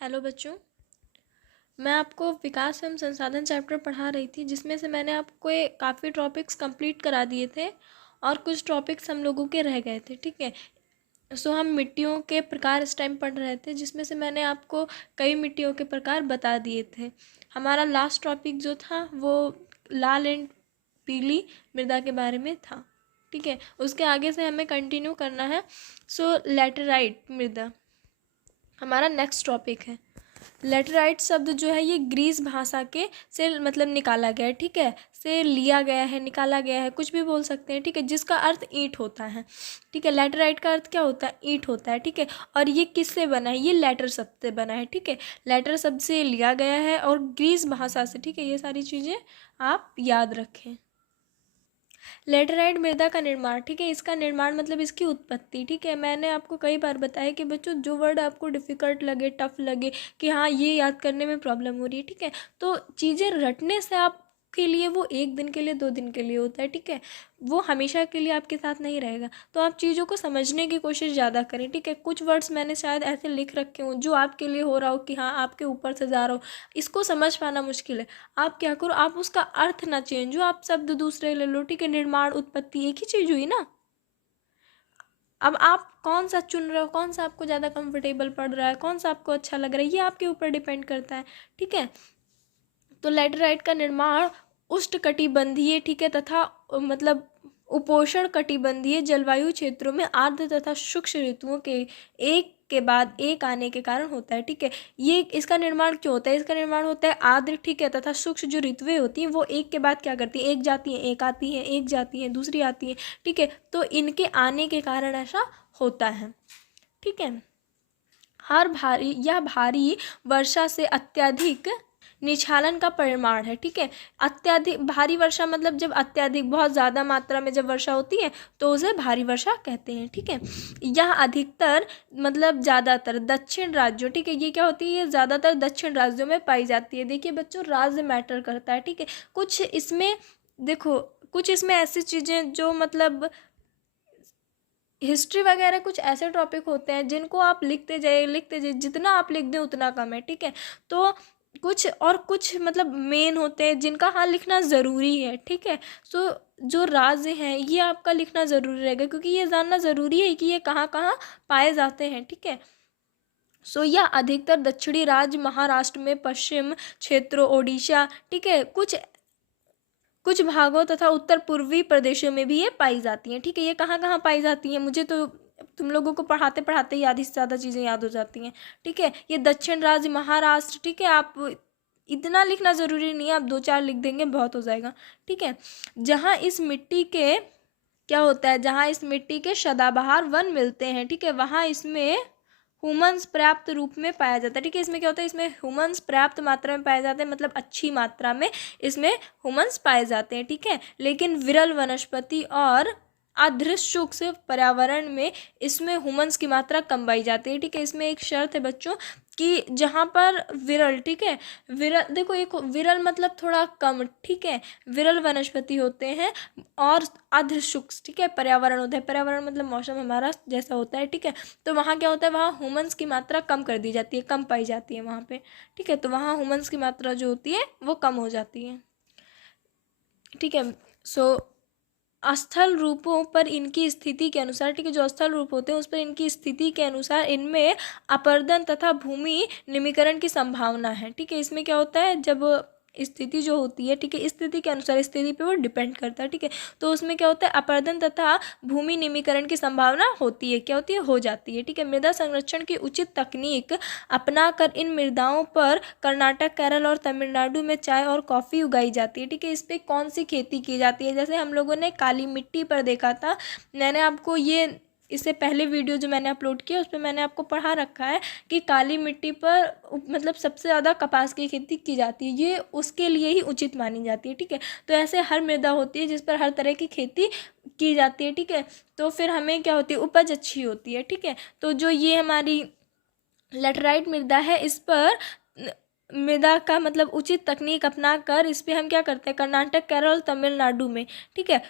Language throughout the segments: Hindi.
हेलो बच्चों, मैं आपको विकास एवं संसाधन चैप्टर पढ़ा रही थी, जिसमें से मैंने आपको काफ़ी टॉपिक्स कंप्लीट करा दिए थे और कुछ टॉपिक्स हम लोगों के रह गए थे। ठीक है, सो हम मिट्टियों के प्रकार इस टाइम पढ़ रहे थे, जिसमें से मैंने आपको कई मिट्टियों के प्रकार बता दिए थे। हमारा लास्ट टॉपिक जो था वो लाल एंड पीली मृदा के बारे में था। ठीक है, उसके आगे से हमें कंटिन्यू करना है। सो लैटेराइट मृदा हमारा नेक्स्ट टॉपिक है। लेटराइट शब्द जो है ये ग्रीस भाषा के से मतलब निकाला गया है। ठीक है, से लिया गया है, निकाला गया है, कुछ भी बोल सकते हैं। ठीक है, जिसका अर्थ ईंट होता है। ठीक है, लेटराइट का अर्थ क्या होता है? ईंट होता है। ठीक है, और ये किससे बना है? ये लेटर शब्द से बना है। ठीक है, लेटर शब्द से लिया गया है और ग्रीस भाषा से। ठीक है, ये सारी चीज़ें आप याद रखें। लेटराइट मृदा का निर्माण। ठीक है, इसका निर्माण मतलब इसकी उत्पत्ति। ठीक है, मैंने आपको कई बार बताया कि बच्चों जो वर्ड आपको डिफ़िकल्ट लगे, टफ लगे कि हाँ ये याद करने में प्रॉब्लम हो रही है, ठीक है, तो चीज़ें रटने से आपके लिए वो 1 दिन के लिए 2 दिन के लिए होता है। ठीक है, वो हमेशा के लिए आपके साथ नहीं रहेगा। तो आप चीज़ों को समझने की कोशिश ज़्यादा करें। ठीक है, कुछ वर्ड्स मैंने शायद ऐसे लिख रखे हों जो आपके लिए हो रहा हो कि हाँ आपके ऊपर से जा रहा हो, इसको समझ पाना मुश्किल है। आप क्या करो, आप उसका अर्थ ना चेंज हो, आप शब्द दूसरे ले लो। ठीक है, निर्माण उत्पत्ति एक ही चीज़ हुई ना। अब आप कौन सा चुन रहे हो, कौन सा आपको ज़्यादा कंफर्टेबल पड़ रहा है, कौन सा आपको अच्छा लग रहा है, ये आपके ऊपर डिपेंड करता है। ठीक है, तो लैटेराइट का निर्माण उष्णकटिबंधीय, ठीक है, तथा मतलब उपोष्ण कटिबंधीय जलवायु क्षेत्रों में आर्द्र तथा शुष्क ऋतुओं के एक के बाद एक आने के कारण होता है। ठीक है, ये इसका निर्माण क्यों होता है? इसका निर्माण होता है आर्द्र, ठीक है, तथा शुष्क जो ऋतुएं होती हैं वो एक के बाद क्या करती हैं? एक जाती हैं, एक आती हैं, एक जाती हैं, दूसरी आती हैं। ठीक है, तो इनके आने के कारण ऐसा होता है। ठीक है, भारी वर्षा से अत्यधिक निछालन का परिमाण है। ठीक है, अत्यधिक भारी वर्षा मतलब जब अत्यधिक बहुत ज़्यादा मात्रा में जब वर्षा होती है तो उसे भारी वर्षा कहते हैं। ठीक है, यह अधिकतर मतलब ज़्यादातर दक्षिण राज्यों, ठीक है, ये क्या होती है? ये ज़्यादातर दक्षिण राज्यों में पाई जाती है। देखिए बच्चों, राज्य मैटर करता है। ठीक है, कुछ इसमें देखो, कुछ इसमें ऐसी चीज़ें जो मतलब हिस्ट्री वगैरह कुछ ऐसे टॉपिक होते हैं जिनको आप लिखते जाइए, जितना आप लिख दें उतना कम है। ठीक है, तो कुछ मतलब मेन होते हैं जिनका हाँ लिखना ज़रूरी है। ठीक है, सो जो राज्य हैं ये आपका लिखना ज़रूरी रहेगा, क्योंकि ये जानना ज़रूरी है कि ये कहाँ कहाँ पाए जाते हैं। ठीक है, सो यह अधिकतर दक्षिणी राज्य महाराष्ट्र में, पश्चिम क्षेत्रों ओडिशा, ठीक है, कुछ भागों तथा उत्तर पूर्वी प्रदेशों में भी ये पाई जाती हैं। ठीक है, ये कहाँ कहाँ पाई जाती हैं? मुझे तो तुम लोगों को पढ़ाते पढ़ाते ही आधी से ज़्यादा चीज़ें याद हो जाती हैं। ठीक है, ये दक्षिण राज्य महाराष्ट्र। ठीक है, आप इतना लिखना ज़रूरी नहीं है, आप 2-4 लिख देंगे बहुत हो जाएगा। ठीक है, जहाँ इस मिट्टी के क्या होता है, जहाँ इस मिट्टी के सदाबहार वन मिलते हैं, ठीक है, वहाँ इसमें ह्यूमन्स पर्याप्त रूप में पाया जाता है। ठीक है, इसमें क्या होता है? इसमें ह्यूमन्स पर्याप्त मात्रा में पाए जाते हैं, मतलब अच्छी मात्रा में इसमें ह्यूमन्स पाए जाते हैं। ठीक है, लेकिन विरल वनस्पति और अदृश्य पर्यावरण में इसमें ह्यूमन्स की मात्रा कम पाई जाती है। ठीक है, इसमें एक शर्त है बच्चों कि जहाँ पर विरल, ठीक है, विरल देखो, एक विरल मतलब थोड़ा कम, ठीक है, विरल वनस्पति होते हैं और अदृश्य, ठीक है, पर्यावरण होता है। पर्यावरण मतलब मौसम हमारा जैसा होता है। ठीक है, तो वहाँ क्या होता है? वहाँ ह्यूमन्स की मात्रा कम कर दी जाती है, कम पाई जाती है वहाँ पे। ठीक है, तो वहाँ ह्यूमन्स की मात्रा जो होती है वो कम हो जाती है। ठीक है, सो स्थल रूपों पर इनकी स्थिति के अनुसार, ठीक है, जो स्थल रूप होते हैं उस पर इनकी स्थिति के अनुसार इनमें अपरदन तथा भूमि निमीकरण की संभावना है। ठीक है, इसमें क्या होता है? जब स्थिति जो होती है, ठीक है, स्थिति के अनुसार स्थिति पे वो डिपेंड करता है। ठीक है, तो उसमें क्या होता है? अपरदन तथा भूमि निमीकरण की संभावना होती है। क्या होती है? हो जाती है। ठीक है, मृदा संरक्षण की उचित तकनीक अपनाकर इन मृदाओं पर कर्नाटक, केरल और तमिलनाडु में चाय और कॉफ़ी उगाई जाती है। ठीक है, इस पर कौन सी खेती की जाती है? जैसे हम लोगों ने काली मिट्टी पर देखा था, मैंने आपको ये इससे पहले वीडियो जो मैंने अपलोड किया उस पर मैंने आपको पढ़ा रखा है कि काली मिट्टी पर मतलब सबसे ज़्यादा कपास की खेती की जाती है, ये उसके लिए ही उचित मानी जाती है। ठीक है, तो ऐसे हर मृदा होती है जिस पर हर तरह की खेती की जाती है। ठीक है, तो फिर हमें क्या होती है? उपज अच्छी होती है। ठीक है, तो जो ये हमारी लेटराइट मृदा है, इस पर मृदा का मतलब उचित तकनीक अपना कर इस पर हम क्या करते हैं? कर्नाटक, केरल, तमिलनाडु में, ठीक है,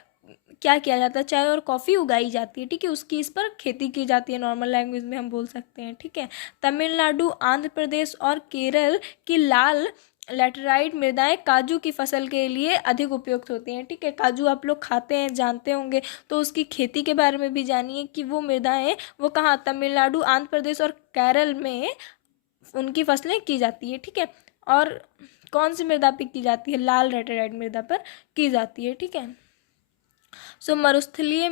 क्या किया जाता है, चाय और कॉफ़ी उगाई जाती है, ठीक है, उसकी इस पर खेती की जाती है, नॉर्मल लैंग्वेज में हम बोल सकते हैं, ठीक है। तमिलनाडु, आंध्र प्रदेश और केरल की लाल लैटेराइट मृदाएं काजू की फसल के लिए अधिक उपयुक्त होती हैं, ठीक है। काजू आप लोग खाते हैं, जानते होंगे, तो उसकी खेती के बारे में भी जानिए कि वो मृदाएं वो कहाँ, तमिलनाडु, आंध्र प्रदेश और केरल में उनकी फसलें की जाती है, ठीक है। और कौन सी मृदा पर की जाती है, लाल लैटेराइट मृदा पर की जाती है, ठीक है। सो मरुस्थलीय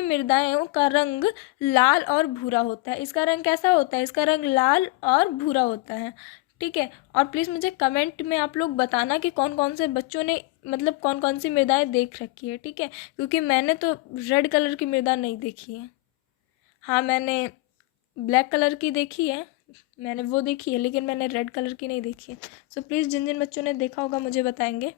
मृदाओं का रंग लाल और भूरा होता है। इसका रंग कैसा होता है, इसका रंग लाल और भूरा होता है, ठीक है। और प्लीज़ मुझे कमेंट में आप लोग बताना कि कौन कौन से बच्चों ने मतलब कौन कौन सी मृदाएं देख रखी है, ठीक है, क्योंकि मैंने तो रेड कलर की मृदा नहीं देखी है। हाँ, मैंने ब्लैक कलर की देखी है, मैंने वो देखी है, लेकिन मैंने रेड कलर की नहीं देखी है। सो प्लीज़ जिन जिन बच्चों ने देखा होगा मुझे बताएंगे।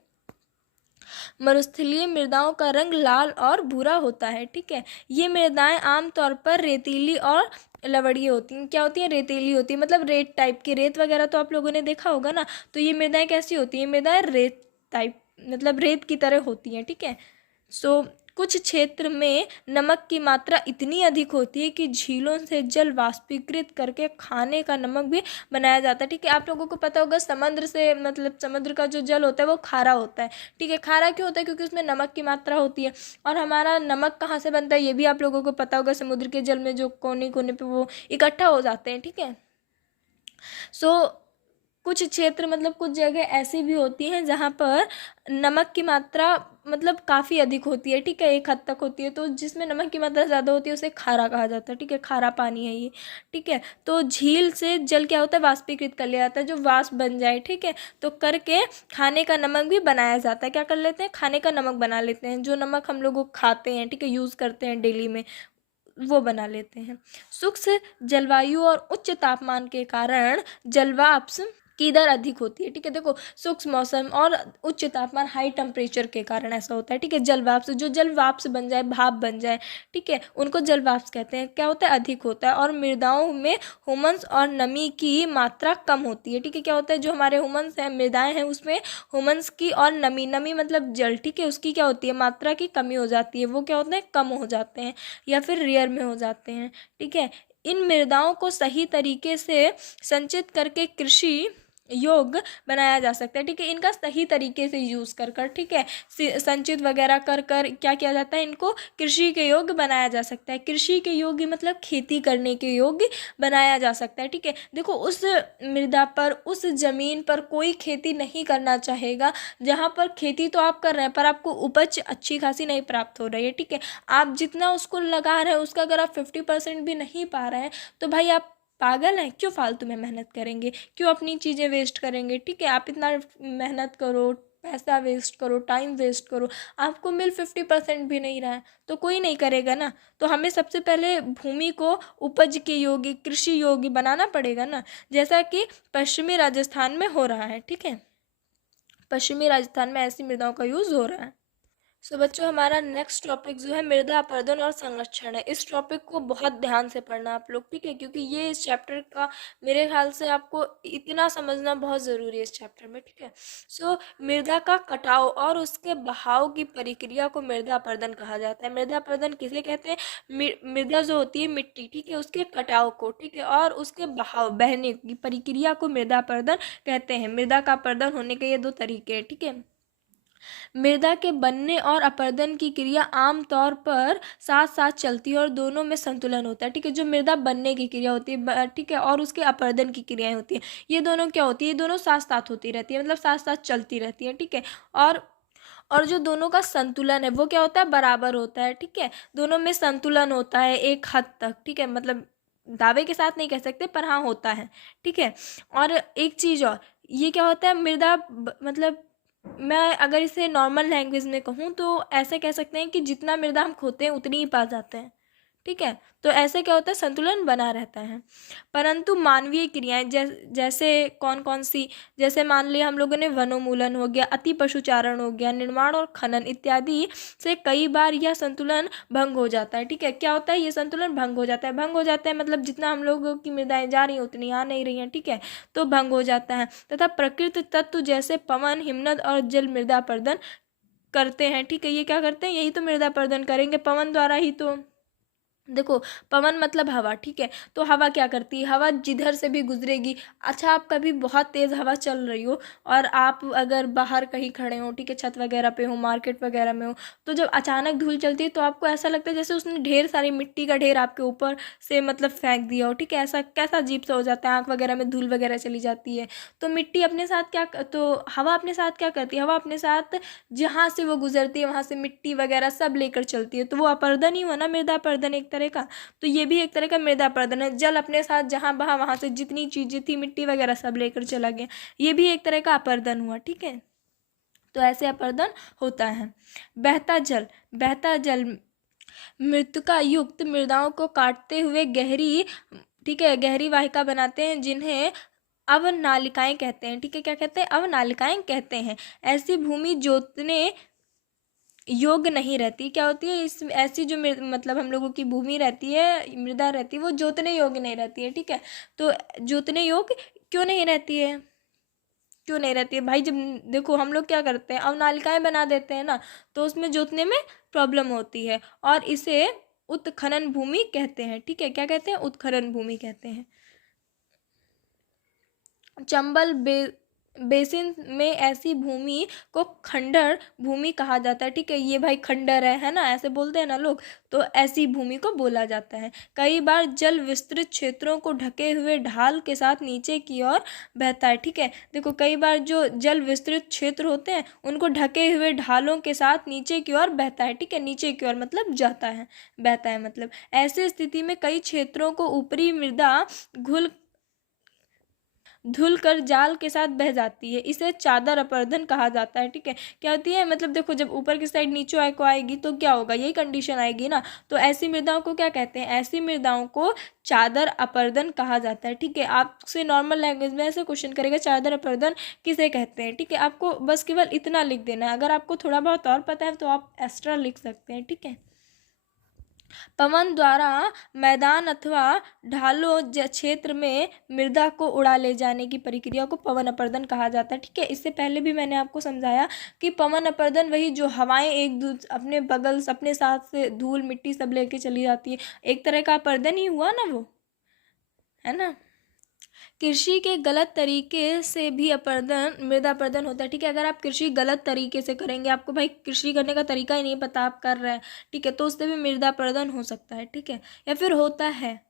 मरुस्थलीय मृदाओं का रंग लाल और भूरा होता है, ठीक है। ये मृदाएं आमतौर पर रेतीली और लवणीय होती हैं। क्या होती हैं, रेतीली होती है, मतलब रेत टाइप की, रेत वगैरह तो आप लोगों ने देखा होगा ना, तो ये मृदाएं कैसी होती हैं, मृदाएं रेत टाइप मतलब रेत की तरह होती हैं, ठीक है। सो कुछ क्षेत्र में नमक की मात्रा इतनी अधिक होती है कि झीलों से जल वाष्पीकृत करके खाने का नमक भी बनाया जाता है, ठीक है। आप लोगों को पता होगा समुद्र से मतलब समुद्र का जो जल होता है वो खारा होता है, ठीक है। खारा क्यों होता है, क्योंकि उसमें नमक की मात्रा होती है। और हमारा नमक कहाँ से बनता है ये भी आप लोगों को पता होगा, समुद्र के जल में जो कोने कोने पे वो इकट्ठा हो जाते हैं, ठीक है। सो कुछ क्षेत्र मतलब कुछ जगह ऐसी भी होती हैं जहाँ पर नमक की मात्रा मतलब काफ़ी अधिक होती है, ठीक है, एक हद तक होती है। तो जिसमें नमक की मात्रा ज़्यादा होती है उसे खारा कहा जाता है, ठीक है, खारा पानी है ये, ठीक है। तो झील से जल क्या होता है, वाष्पीकृत कर लिया जाता है, जो वाष्प बन जाए, ठीक है, तो करके खाने का नमक भी बनाया जाता है। क्या कर लेते हैं, खाने का नमक बना लेते हैं, जो नमक हम लोग खाते हैं, ठीक है, यूज़ करते हैं डेली में, वो बना लेते हैं। शुष्क जलवायु और उच्च तापमान के कारण जलवाष्प की दर अधिक होती है, ठीक है। देखो, शुष्क मौसम और उच्च तापमान, हाई टेम्परेचर के कारण ऐसा होता है, ठीक है। जलवाष्प, जो जलवाष्प बन जाए, भाप बन जाए, ठीक है, उनको जलवाष्प कहते हैं। क्या होता है, अधिक होता है। और मृदाओं में ह्यूमस और नमी की मात्रा कम होती है, ठीक है। क्या होता है, जो हमारे ह्यूमस हैं, मृदाएं हैं, उसमें ह्यूमस की और नमी मतलब जल, ठीक है, उसकी क्या होती है, मात्रा की कमी हो जाती है, वो क्या होते हैं, कम हो जाते हैं या फिर रेयर में हो जाते हैं, ठीक है। इन मृदाओं को सही तरीके से संचित करके कृषि योग बनाया जा सकता है, ठीक है। इनका सही तरीके से यूज़ कर कर, ठीक है, संचित वगैरह कर कर क्या किया जाता है, इनको कृषि के योग्य बनाया जा सकता है। कृषि के योग्य मतलब खेती करने के योग्य बनाया जा सकता है, ठीक है। देखो, उस मृदा पर, उस ज़मीन पर कोई खेती नहीं करना चाहेगा जहाँ पर खेती तो आप कर रहे हैं पर आपको उपज अच्छी खासी नहीं प्राप्त हो रही है, ठीक है। आप जितना उसको लगा रहे हैं उसका अगर आप 50% भी नहीं पा रहे हैं तो भाई आप पागल हैं, क्यों फालतू में मेहनत करेंगे, क्यों अपनी चीज़ें वेस्ट करेंगे, ठीक है। आप इतना मेहनत करो, पैसा वेस्ट करो, टाइम वेस्ट करो, आपको मिल 50% भी नहीं रहा है तो कोई नहीं करेगा ना। तो हमें सबसे पहले भूमि को उपज के योग्य, कृषि योग्य बनाना पड़ेगा ना, जैसा कि पश्चिमी राजस्थान में हो रहा है, ठीक है। पश्चिमी राजस्थान में ऐसी मृदाओं का यूज़ हो रहा है। सो बच्चों, हमारा नेक्स्ट टॉपिक जो है मृदा अपरदन और संरक्षण है। इस टॉपिक को बहुत ध्यान से पढ़ना आप लोग, ठीक है, क्योंकि ये इस चैप्टर का मेरे ख्याल से आपको इतना समझना बहुत ज़रूरी है इस चैप्टर में, ठीक है। सो मृदा का कटाव और उसके बहाव की प्रक्रिया को मृदा अपरदन कहा जाता है। मृदा अपरदन किसे कहते हैं, मृदा जो होती है मिट्टी, ठीक है, उसके कटाव को, ठीक है, और उसके बहाव, बहने की प्रक्रिया को मृदा अपरदन कहते हैं। मृदा का अपरदन होने के ये दो तरीके हैं, ठीक है। मृदा के बनने और अपरदन की क्रिया आमतौर पर साथ साथ चलती है और दोनों में संतुलन होता है, ठीक है। जो मृदा बनने की क्रिया होती है, ठीक है, और उसके अपरदन की क्रियाएं होती है, ये दोनों क्या होती है, ये दोनों साथ साथ होती रहती है, मतलब साथ साथ चलती रहती है, ठीक है। और जो दोनों का संतुलन है वो क्या होता है, बराबर होता है, ठीक है। दोनों में संतुलन होता है एक हद तक, ठीक है, मतलब दावे के साथ नहीं कह सकते पर हाँ होता है, ठीक है। और एक चीज़ और, ये क्या होता है, मृदा मतलब मैं अगर इसे नॉर्मल लैंग्वेज में कहूँ तो ऐसे कह सकते हैं कि जितना मृदा हम खोते हैं उतनी ही पा जाते हैं, ठीक है। तो ऐसे क्या होता है, संतुलन बना रहता है। परंतु मानवीय क्रियाएं जैसे कौन कौन सी, जैसे मान लिया हम लोगों ने वनोन्मूलन हो गया, अति पशुचारण हो गया, निर्माण और खनन इत्यादि से कई बार यह संतुलन भंग हो जाता है, ठीक है। क्या होता है, ये संतुलन भंग हो जाता है। भंग हो जाता है मतलब जितना हम लोगों की मृदाएं जा रही हैं उतनी आ नहीं रही हैं, ठीक है, तो भंग हो जाता है। तथा प्रकृति तत्व जैसे पवन, हिमनद और जल मृदा अपरदन करते हैं, ठीक है। ये क्या करते हैं, यही तो मृदा अपरदन करेंगे पवन द्वारा ही। तो देखो पवन मतलब हवा, ठीक है। तो हवा क्या करती है, हवा जिधर से भी गुजरेगी। अच्छा आप कभी बहुत तेज़ हवा चल रही हो और आप अगर बाहर कहीं खड़े हो, ठीक है, छत वगैरह पे हो, मार्केट वगैरह में हो, तो जब अचानक धूल चलती है तो आपको ऐसा लगता है जैसे उसने ढेर सारी मिट्टी का ढेर आपके ऊपर से मतलब फेंक दिया हो, ठीक है। ऐसा कैसा अजीब सा हो जाता है, आँख वगैरह में धूल वगैरह चली जाती है। तो मिट्टी अपने साथ क्या, तो हवा अपने साथ क्या करती है, हवा अपने साथ जहाँ से वो गुजरती है वहाँ से मिट्टी वगैरह सब लेकर चलती है। तो वो अपरदन ही हुआ ना, मृदा अपरदन एक तरह का। तो ये भी एक तरह का मृदा अपरदन है। जल अपने साथ जहाँ बहा वहाँ से जितनी चीजें थी, मिट्टी वगैरह सब लेकर चला गया। ये भी एक तरह का अपरदन हुआ, ठीक है। तो ऐसे अपरदन होता है। बहता जल, बहता जल मृत्तिका युक्त मृदाओं को काटते हुए गहरी, ठीक है, गहरी वाहिका बनाते हैं, जिन्हें अवनालिकाएं कहते हैं, ठीक है। क्या कहते हैं, अवनालिकाएं कहते हैं। ऐसी भूमि जोतने योग्य नहीं रहती। क्या होती है, इस ऐसी जो मतलब हम लोगों की भूमि रहती है, मृदा रहती है, वो जोतने योग्य नहीं रहती है, ठीक है। तो जोतने योग्य क्यों नहीं रहती है, क्यों नहीं रहती है भाई, जब देखो हम लोग क्या करते हैं, अवनालिकाएं बना देते हैं ना, तो उसमें जोतने में प्रॉब्लम होती है और इसे उत्खनन भूमि कहते हैं, ठीक है। क्या कहते हैं, उत्खनन भूमि कहते हैं। चंबल बेसिन में ऐसी भूमि को खंडर भूमि कहा जाता है, ठीक है। ये भाई खंडर है ना, ऐसे बोलते हैं ना लोग। तो ऐसी भूमि को बोला जाता है। कई बार जल विस्तृत क्षेत्रों को ढके हुए ढाल के साथ नीचे की ओर बहता है, ठीक है। देखो कई बार जो जल विस्तृत क्षेत्र होते हैं उनको ढके हुए ढालों के साथ नीचे की ओर बहता है, ठीक है। नीचे की ओर मतलब जाता है, बहता है मतलब। ऐसे स्थिति में कई क्षेत्रों को ऊपरी मृदा धुल कर जाल के साथ बह जाती है। इसे चादर अपरदन कहा जाता है, ठीक है। क्या होती है, मतलब देखो जब ऊपर की साइड नीचे आए को आएगी तो क्या होगा, यही कंडीशन आएगी ना। तो ऐसी मृदाओं को क्या कहते हैं, ऐसी मृदाओं को चादर अपरदन कहा जाता है, ठीक है। आपसे नॉर्मल लैंग्वेज में ऐसे क्वेश्चन करेगा, चादर अपरदन किसे कहते हैं, ठीक है। आपको बस केवल इतना लिख देना है। अगर आपको थोड़ा बहुत और पता है तो आप एक्स्ट्रा लिख सकते हैं, ठीक है। पवन द्वारा मैदान अथवा ढालों क्षेत्र में मृदा को उड़ा ले जाने की प्रक्रिया को पवन अपरदन कहा जाता है, ठीक है। इससे पहले भी मैंने आपको समझाया कि पवन अपरदन वही जो हवाएं एक अपने बगल अपने साथ से धूल मिट्टी सब लेके चली जाती है, एक तरह का अपरदन ही हुआ ना वो, है ना। कृषि के गलत तरीके से भी अपरदन मृदा अपरदन होता है, ठीक है। अगर आप कृषि गलत तरीके से करेंगे, आपको भाई कृषि करने का तरीका ही नहीं पता, आप कर रहे हैं, ठीक है, तो उससे भी मृदा अपरदन हो सकता है, ठीक है। या फिर होता है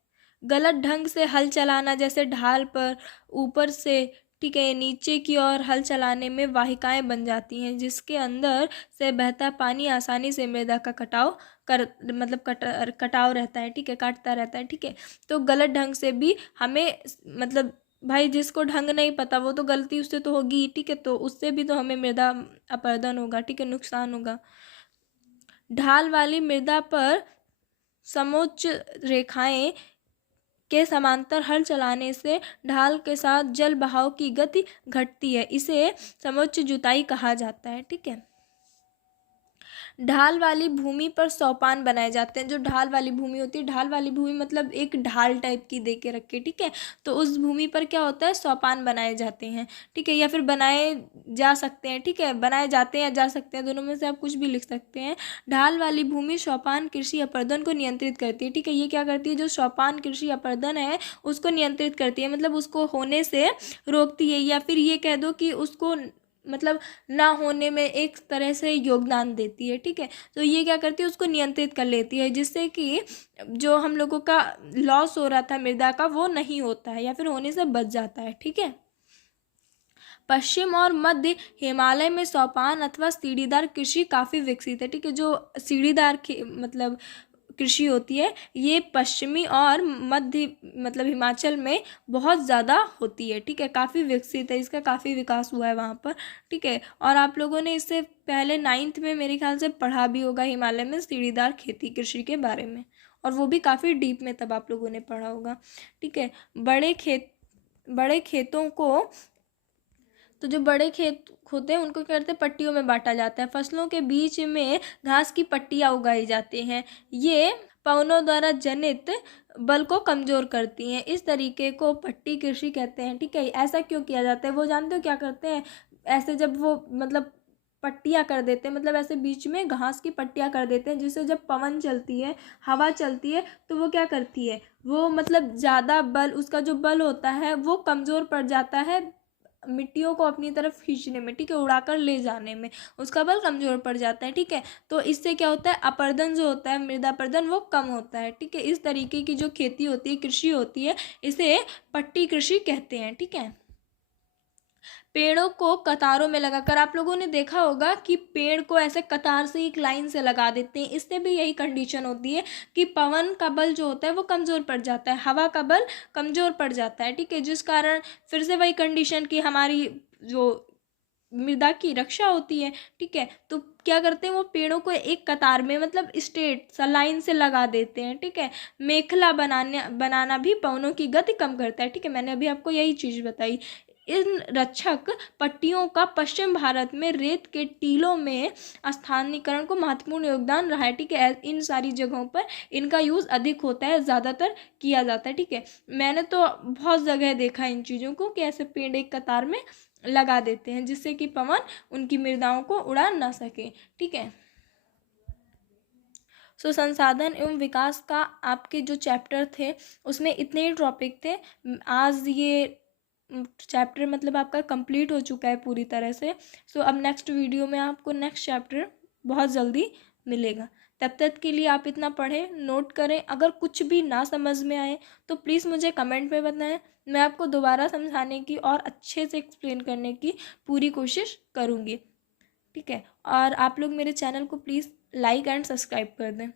गलत ढंग से हल चलाना, जैसे ढाल पर ऊपर से, ठीक है, नीचे की ओर हल चलाने में वाहिकाएं बन जाती हैं, जिसके अंदर से बहता पानी आसानी से मृदा का कटाव कर मतलब कटाव रहता है, ठीक है, काटता रहता है, ठीक है। तो गलत ढंग से भी हमें मतलब भाई जिसको ढंग नहीं पता वो तो गलती उससे तो होगी, ठीक है, तो उससे भी तो हमें मृदा अपरदन होगा, ठीक है, नुकसान होगा। ढाल वाली मृदा पर समोच्च रेखाएं के समांतर हल चलाने से ढाल के साथ जल बहाव की गति घटती है, इसे समोच्च जुताई कहा जाता है, ठीक है। ढाल वाली भूमि पर सोपान बनाए जाते हैं। जो ढाल वाली भूमि होती है, ढाल वाली भूमि मतलब एक ढाल टाइप की दे के रखे, ठीक है। तो उस भूमि पर क्या होता है, सोपान बनाए जाते हैं, ठीक है, या फिर बनाए जा सकते हैं, ठीक है। बनाए जाते हैं या जा सकते हैं, दोनों में से आप कुछ भी लिख सकते हैं। ढाल वाली भूमि सोपान कृषि अपरदन को नियंत्रित करती है, ठीक है। ये क्या करती है, जो सोपान कृषि अपरदन है उसको नियंत्रित करती है, मतलब उसको होने से रोकती है, या फिर ये कह दो कि उसको मतलब ना होने में एक तरह से योगदान देती है, ठीक है। तो ये क्या करती है, उसको नियंत्रित कर लेती है, जिससे कि जो हम लोगों का लॉस हो रहा था मृदा का वो नहीं होता है या फिर होने से बच जाता है, ठीक है। पश्चिम और मध्य हिमालय में सोपान अथवा सीढ़ीदार कृषि काफ़ी विकसित है, ठीक है। जो सीढ़ीदार मतलब कृषि होती है ये पश्चिमी और मध्य मतलब हिमाचल में बहुत ज़्यादा होती है, ठीक है, काफ़ी विकसित है, इसका काफ़ी विकास हुआ है वहाँ पर, ठीक है। और आप लोगों ने इससे पहले 9th में मेरे ख्याल से पढ़ा भी होगा हिमालय में सीढ़ीदार खेती कृषि के बारे में, और वो भी काफ़ी डीप में तब आप लोगों ने पढ़ा होगा, ठीक है। बड़े खेतों को, तो जो बड़े खेत होते हैं उनको क्या करते हैं, पट्टियों में बांटा जाता है। फसलों के बीच में घास की पट्टियाँ उगाई जाती हैं, ये पवनों द्वारा जनित बल को कमजोर करती हैं। इस तरीके को पट्टी कृषि कहते हैं, ठीक है। ऐसा क्यों किया जाता है, वो जानते हो क्या करते हैं, ऐसे जब वो मतलब पट्टियाँ कर देते हैं, मतलब ऐसे बीच में घास की पट्टियाँ कर देते हैं, जिससे जब पवन चलती है, हवा चलती है, तो वो क्या करती है, वो मतलब ज़्यादा बल, उसका जो बल होता है वो कमज़ोर पड़ जाता है मिट्टियों को अपनी तरफ खींचने में, ठीक है, उड़ाकर ले जाने में उसका बल कमज़ोर पड़ जाता है, ठीक है। तो इससे क्या होता है, अपर्दन जो होता है, मृदा अपर्दन वो कम होता है, ठीक है। इस तरीके की जो खेती होती है, कृषि होती है, इसे पट्टी कृषि कहते हैं, ठीक है। पेड़ों को कतारों में लगाकर, आप लोगों ने देखा होगा कि पेड़ को ऐसे कतार से एक लाइन से लगा देते हैं, इससे भी यही कंडीशन होती है कि पवन का बल जो होता है वो कमज़ोर पड़ जाता है, हवा का बल कमज़ोर पड़ जाता है, ठीक है, जिस कारण फिर से वही कंडीशन की हमारी जो मृदा की रक्षा होती है, ठीक है। तो क्या करते हैं, वो पेड़ों को एक कतार में मतलब स्ट्रेट सा लाइन से लगा देते हैं, ठीक है। मेखला बनाना भी पवनों की गति कम करता है, ठीक है, मैंने अभी आपको यही चीज़ बताई। इन रक्षक पट्टियों का पश्चिम भारत में रेत के टीलों में स्थानीयकरण को महत्वपूर्ण योगदान रहा है, ठीक है। इन सारी जगहों पर इनका यूज़ अधिक होता है, ज़्यादातर किया जाता है, ठीक है। मैंने तो बहुत जगह देखा इन चीज़ों को कि ऐसे पेड़ एक कतार में लगा देते हैं, जिससे कि पवन उनकी मृदाओं को उड़ा ना सके, ठीक है। संसाधन एवं विकास का आपके जो चैप्टर थे उसमें इतने ही टॉपिक थे। आज ये चैप्टर मतलब आपका कंप्लीट हो चुका है पूरी तरह से। अब नेक्स्ट वीडियो में आपको नेक्स्ट चैप्टर बहुत जल्दी मिलेगा। तब तक के लिए आप इतना पढ़ें, नोट करें। अगर कुछ भी ना समझ में आए तो प्लीज़ मुझे कमेंट में बताएं, मैं आपको दोबारा समझाने की और अच्छे से एक्सप्लेन करने की पूरी कोशिश करूँगी, ठीक है। और आप लोग मेरे चैनल को प्लीज़ लाइक एंड सब्सक्राइब कर दें।